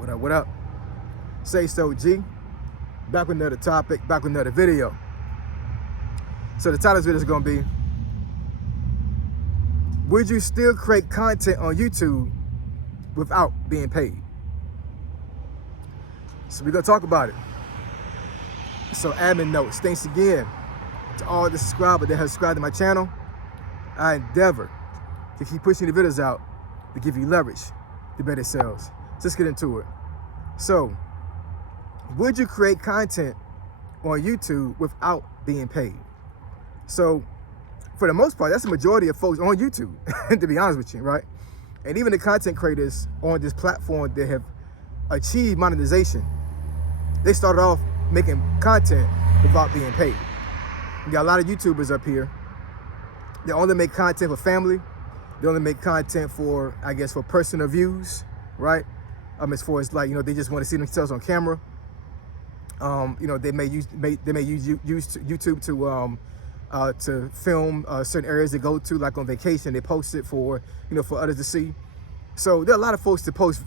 What up? Say so, G. Back with another topic, back with another video. So the title of this video is going to be, would you still create content on YouTube without being paid? So we're going to talk about it. So admin notes, thanks again to all the subscribers that have subscribed to my channel. I endeavor to keep pushing the videos out to give you leverage to better sales. So let's get into it. So, would you create content on YouTube without being paid? So, for the most part, that's the majority of folks on YouTube, to be honest with you, right? And even the content creators on this platform that have achieved monetization, they started off making content without being paid. You got a lot of YouTubers up here. They only make content for family. They only make content for, I guess, for personal views, right? As far as like, they just want to see themselves on camera. They may use YouTube to film certain areas they go to, like on vacation. They post it for, for others to see. So there are a lot of folks that post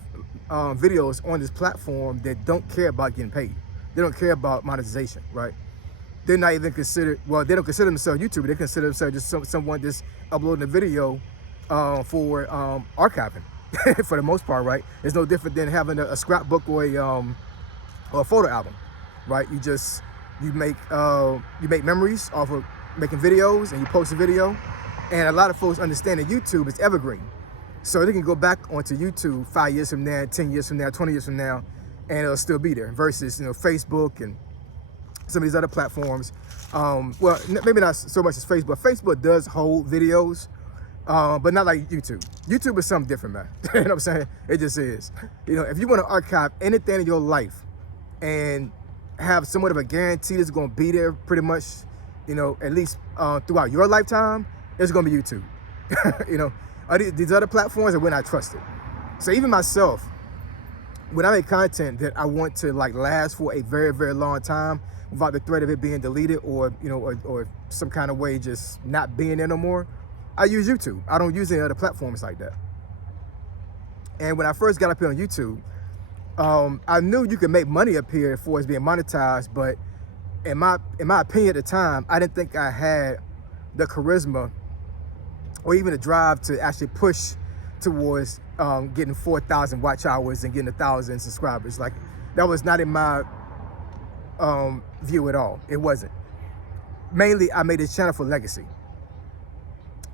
videos on this platform that don't care about getting paid. They don't care about monetization, right? They're not even considered, well, they don't consider themselves YouTuber. They consider themselves just someone just uploading a video for archiving, for the most part, right? It's no different than having a scrapbook or a photo album, right? You make memories off of making videos, and you post a video. And a lot of folks understand that YouTube is evergreen. So they can go back onto YouTube 5 years from now, 10 years from now, 20 years from now, and it'll still be there, versus, Facebook and some of these other platforms. Well, maybe not so much as Facebook. Facebook does hold videos, but not like YouTube. YouTube is something different, man. You know what I'm saying? It just is. If you want to archive anything in your life and have somewhat of a guarantee that's going to be there pretty much, at least throughout your lifetime, it's going to be YouTube. These other platforms, we're not trusted. So even myself, when I make content that I want to last for a very, very long time without the threat of it being deleted or, or some kind of way just not being there no more, I use YouTube. I don't use any other platforms like that. And when I first got up here on YouTube, I knew you could make money up here for it's being monetized, but in my opinion at the time, I didn't think I had the charisma or even the drive to actually push towards getting 4,000 watch hours and getting 1,000 subscribers. That was not in my view at all. It wasn't. Mainly, I made this channel for legacy.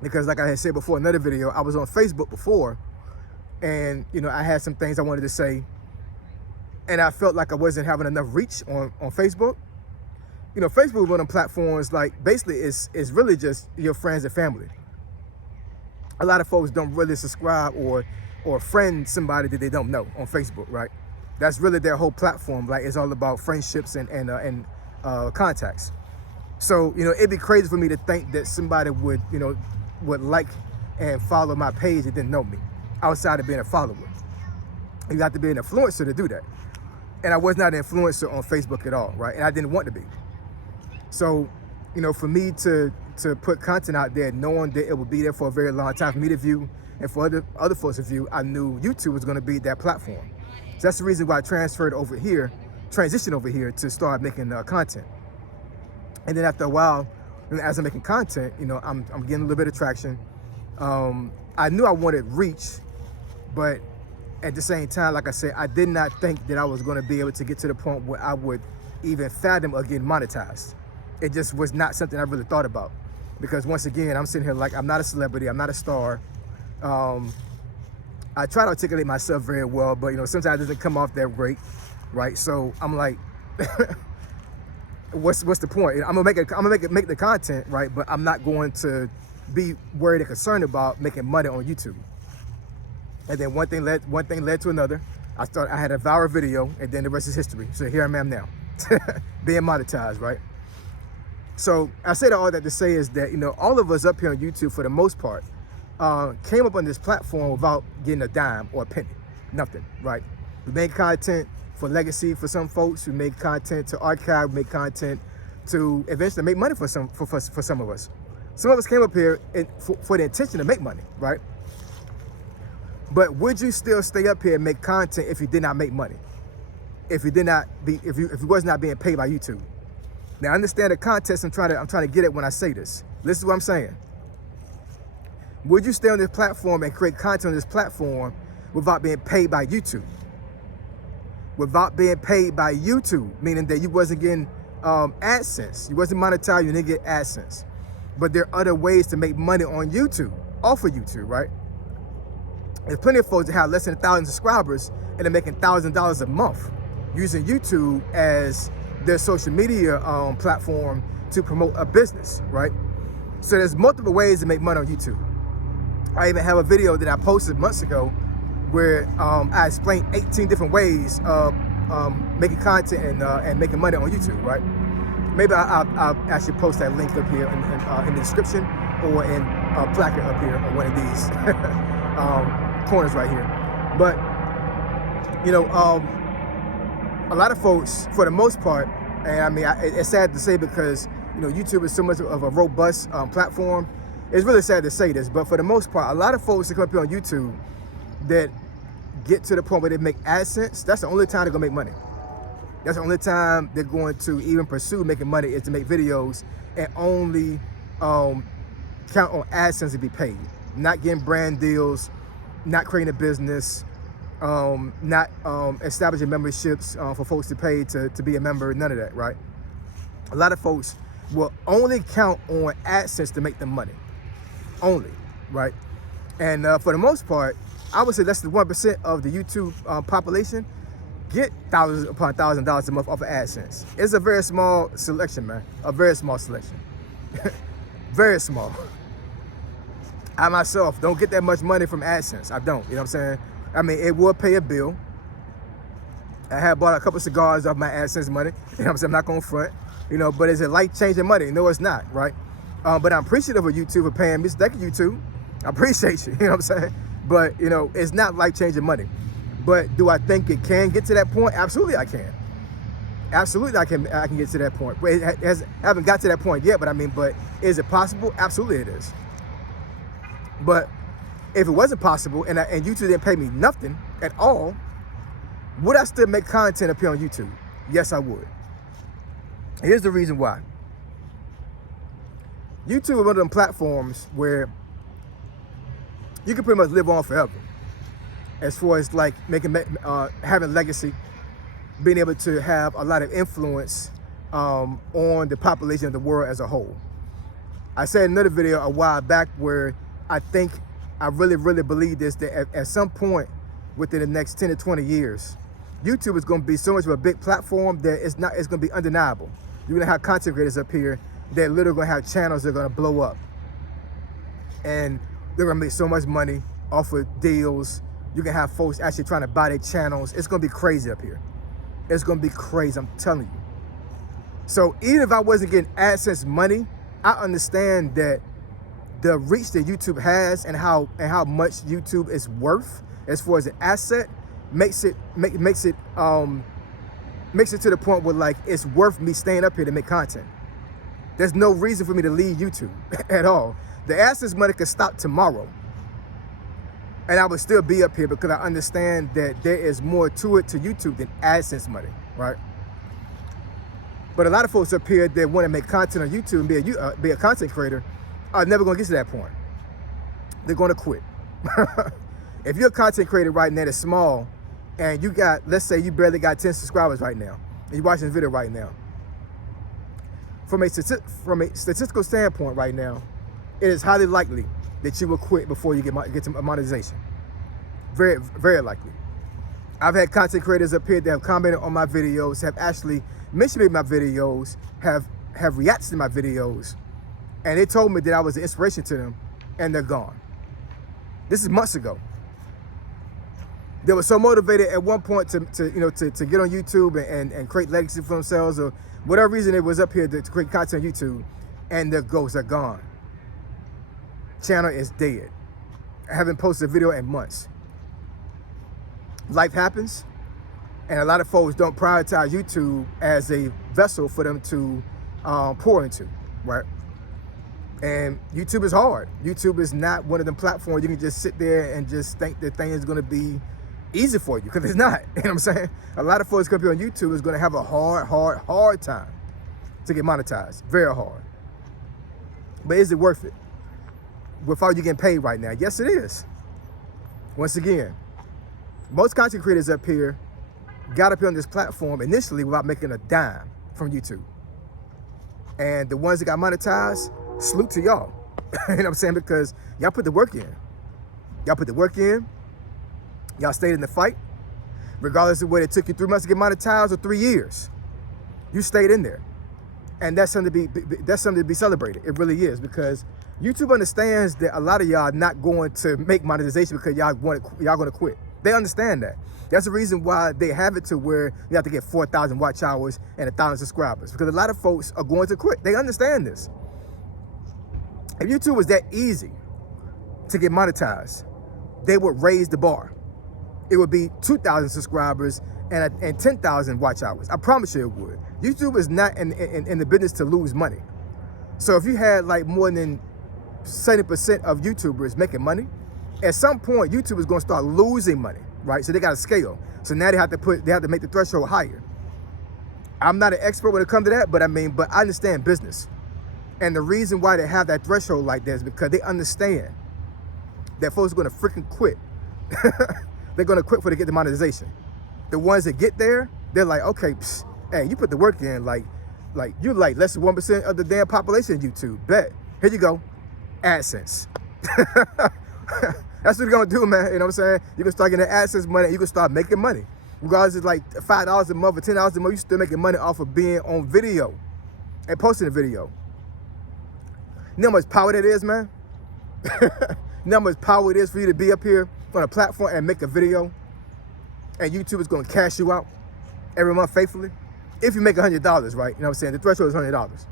Because like I had said before in another video, I was on Facebook before, and I had some things I wanted to say, and I felt like I wasn't having enough reach on Facebook. Facebook is one of them platforms, basically it's really just your friends and family. A lot of folks don't really subscribe or friend somebody that they don't know on Facebook, right? That's really their whole platform. It's all about friendships and contacts. So, it'd be crazy for me to think that somebody would like and follow my page that didn't know me, outside of being a follower. You got to be an influencer to do that. And I was not an influencer on Facebook at all, right? And I didn't want to be. So, for me to put content out there, knowing that it would be there for a very long time for me to view and for other folks to view, I knew YouTube was going to be that platform. So that's the reason why I transitioned over here to start making content. And then after a while, as I'm making content, I'm getting a little bit of traction. I knew I wanted reach, but at the same time, like I said, I did not think that I was going to be able to get to the point where I would even fathom of getting monetized. It just was not something I really thought about. Because once again, I'm sitting here I'm not a celebrity, I'm not a star. I try to articulate myself very well, but sometimes it doesn't come off that great, right? So I'm like, what's the point? I'm gonna make the content, right? But I'm not going to be worried and concerned about making money on YouTube. And then one thing led to another. I had a viral video, and then the rest is history. So here I am now, being monetized, right? So I say all that to say is that, all of us up here on YouTube, for the most part, came up on this platform without getting a dime or a penny, nothing, right? We made content for legacy for some folks. We made content to archive, we made content to eventually make money for some of us. Some of us came up here for the intention to make money, right? But would you still stay up here and make content if you did not make money? If you was not being paid by YouTube? Now understand the context I'm trying to get at when I say this. Listen to what I'm saying. Would you stay on this platform and create content on this platform without being paid by YouTube? Without being paid by YouTube, meaning that you wasn't getting AdSense. You wasn't monetized, you didn't get AdSense. But there are other ways to make money on YouTube, off of YouTube, right? There's plenty of folks that have less than 1,000 subscribers and they're making $1,000 a month using YouTube as their social media platform to promote a business, right? So there's multiple ways to make money on YouTube. I even have a video that I posted months ago where I explained 18 different ways of making content and making money on YouTube, right? Maybe I'll actually post that link up here in the description or in a placard up here on one of these corners right here. But, you know, a lot of folks, for the most part, and I mean, it's sad to say because, you know, YouTube is so much of a robust platform. It's really sad to say this, but for the most part, a lot of folks that come up here on YouTube that get to the point where they make AdSense, that's the only time they're gonna make money. That's the only time they're going to even pursue making money is to make videos and only count on AdSense to be paid. Not getting brand deals, not creating a business, not establishing memberships for folks to pay to be a member, none of that, right? A lot of folks will only count on AdSense to make them money, only, right? And for the most part, I would say less than 1% of the YouTube population get thousands upon $1,000 a month off of AdSense. It's a very small selection, man, a very small selection, very small. I myself don't get that much money from AdSense. I don't, you know what I'm saying? I mean, it will pay a bill. I have bought a couple of cigars off my AdSense money. You know what I'm saying? I'm not going to front, you know, but is it life-changing money? No, it's not, right? But I'm appreciative of YouTube for paying me. Thank you, YouTube. I appreciate you, you know what I'm saying? But, you know, it's not life-changing money. But do I think it can get to that point? Absolutely, I can. Absolutely, I can get to that point. But I haven't got to that point yet, but I mean, but is it possible? Absolutely it is. But if it wasn't possible and YouTube didn't pay me nothing at all, would I still make content up here on YouTube? Yes, I would. Here's the reason why. YouTube is one of them platforms where you can pretty much live on forever. As far as like having legacy, being able to have a lot of influence on the population of the world as a whole. I said in another video a while back where I really believe this, that at some point within the next 10 to 20 years, YouTube is going to be so much of a big platform that it's going to be undeniable. You're going to have content creators up here that literally going to have channels that are going to blow up. And they're going to make so much money off of deals. You can have folks actually trying to buy their channels. It's going to be crazy up here. It's going to be crazy, I'm telling you. So even if I wasn't getting AdSense money, I understand that the reach that YouTube has and how much YouTube is worth as far as an asset makes it to the point where like it's worth me staying up here to make content. There's no reason for me to leave YouTube at all. The AdSense money could stop tomorrow and I would still be up here because I understand that there is more to it to YouTube than AdSense money, right? But a lot of folks up here that want to make content on YouTube and be a content creator are never going to get to that point. They're going to quit. If you're a content creator right now that's small and you got, let's say you barely got 10 subscribers right now and you're watching this video right now, from a statistical standpoint right now, it is highly likely that you will quit before you get to monetization. Very, very likely. I've had content creators up here that have commented on my videos, have actually mentioned me in my videos, have reacted to my videos, and they told me that I was an inspiration to them, and they're gone. This is months ago. They were so motivated at one point to get on YouTube and create legacy for themselves, or whatever reason it was up here to create content on YouTube, and their ghosts are gone. Channel is dead. I haven't posted a video in months. Life happens, and a lot of folks don't prioritize YouTube as a vessel for them to pour into, right? And YouTube is hard. YouTube is not one of them platforms you can just sit there and just think the thing is going to be easy for you, because it's not. You know what I'm saying? A lot of folks come here on YouTube is going to have a hard time to get monetized. Very hard. But is it worth it? Without you getting paid right now? Yes, it is. Once again, most content creators up here got up here on this platform initially without making a dime from YouTube. And the ones that got monetized, salute to y'all. You know what I'm saying? Because y'all put the work in. Y'all put the work in. Y'all stayed in the fight. Regardless of whether it took you 3 months to get monetized or 3 years. You stayed in there. And that's something to be celebrated. It really is, because YouTube understands that a lot of y'all not going to make monetization because y'all going to quit. They understand that. That's the reason why they have it to where you have to get 4,000 watch hours and 1,000 subscribers, because a lot of folks are going to quit. They understand this. If YouTube was that easy to get monetized, they would raise the bar. It would be 2,000 subscribers and 10,000 watch hours. I promise you it would. YouTube is not in the business to lose money. So if you had like more than 70% of YouTubers making money, at some point YouTube is going to start losing money, right? So they got to scale. So now they have to make the threshold higher. I'm not an expert when it comes to that, but I understand business. And the reason why they have that threshold like that is because they understand that folks are going to freaking quit. They're going to quit before they get the monetization. The ones that get there, they're like, okay, hey, you put the work in, like you're like less than 1% of the damn population of YouTube. Bet. Here you go. AdSense. That's what you're gonna do, man. You know what I'm saying? You can start getting AdSense money and you can start making money. Regardless of like $5 a month or $10 a month, you're still making money off of being on video and posting a video. You know how much power that is, man? You know how much power it is for you to be up here on a platform and make a video, and YouTube is gonna cash you out every month faithfully? If you make $100, right? You know what I'm saying? The threshold is $100.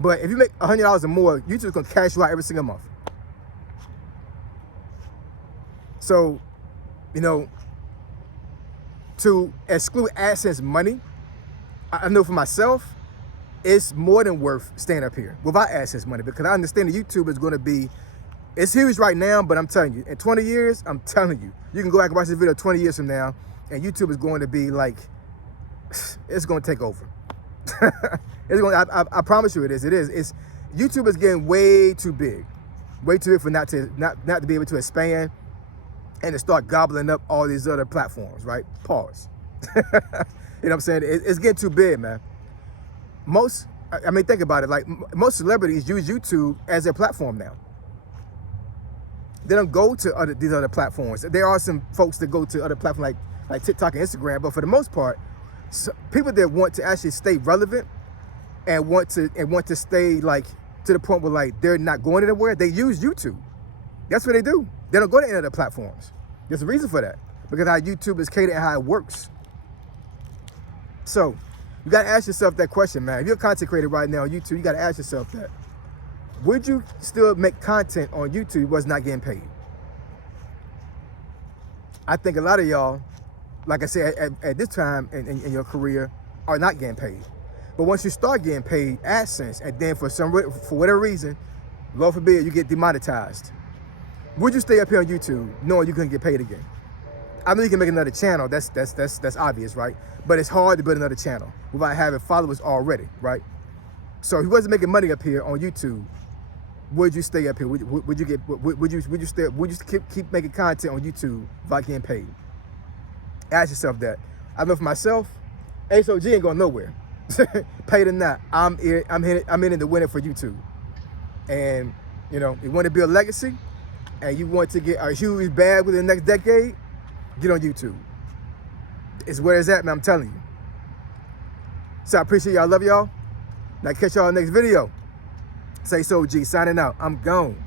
But if you make $100 or more, YouTube is gonna cash you out every single month. So, you know, to exclude AdSense money, I know for myself, it's more than worth staying up here without AdSense money, because I understand that YouTube is gonna be, it's huge right now, but I'm telling you, in 20 years, I'm telling you, you can go back and watch this video 20 years from now, and YouTube is going to be like, it's going to take over. I promise you it is. It is. It's, YouTube is getting way too big for not to be able to expand and to start gobbling up all these other platforms, right? Pause. You know what I'm saying? It's getting too big, man. I mean, think about it. Like, most celebrities use YouTube as their platform now. They don't go to these other platforms. There are some folks that go to other platforms like TikTok and Instagram, but for the most part, people that want to actually stay relevant and want to stay like to the point where like they're not going anywhere, they use YouTube. That's what they do. They don't go to any other platforms. There's a reason for that, because how YouTube is catered and how it works. So you gotta ask yourself that question, man. If you're a content creator right now on YouTube, you gotta ask yourself that. Would you still make content on YouTube if you was not getting paid? I think a lot of y'all, like I said, at this time in your career, are not getting paid. But once you start getting paid AdSense, and then for whatever reason, Lord forbid, you get demonetized, would you stay up here on YouTube knowing you couldn't get paid again? I know you can make another channel. That's obvious, right? But it's hard to build another channel without having followers already, right? So if you wasn't making money up here on YouTube, would you stay up here? Would you keep making content on YouTube without getting paid? Ask yourself that. I know for myself, HOG ain't going nowhere. Paid or not, I'm in it to win it for YouTube. And you know, you want to build a legacy, and you want to get a huge bag within the next decade, get on YouTube. It's where it's at, man. I'm telling you. So I appreciate y'all. I love y'all. Now catch y'all in the next video. Say so, G. Signing out. I'm gone.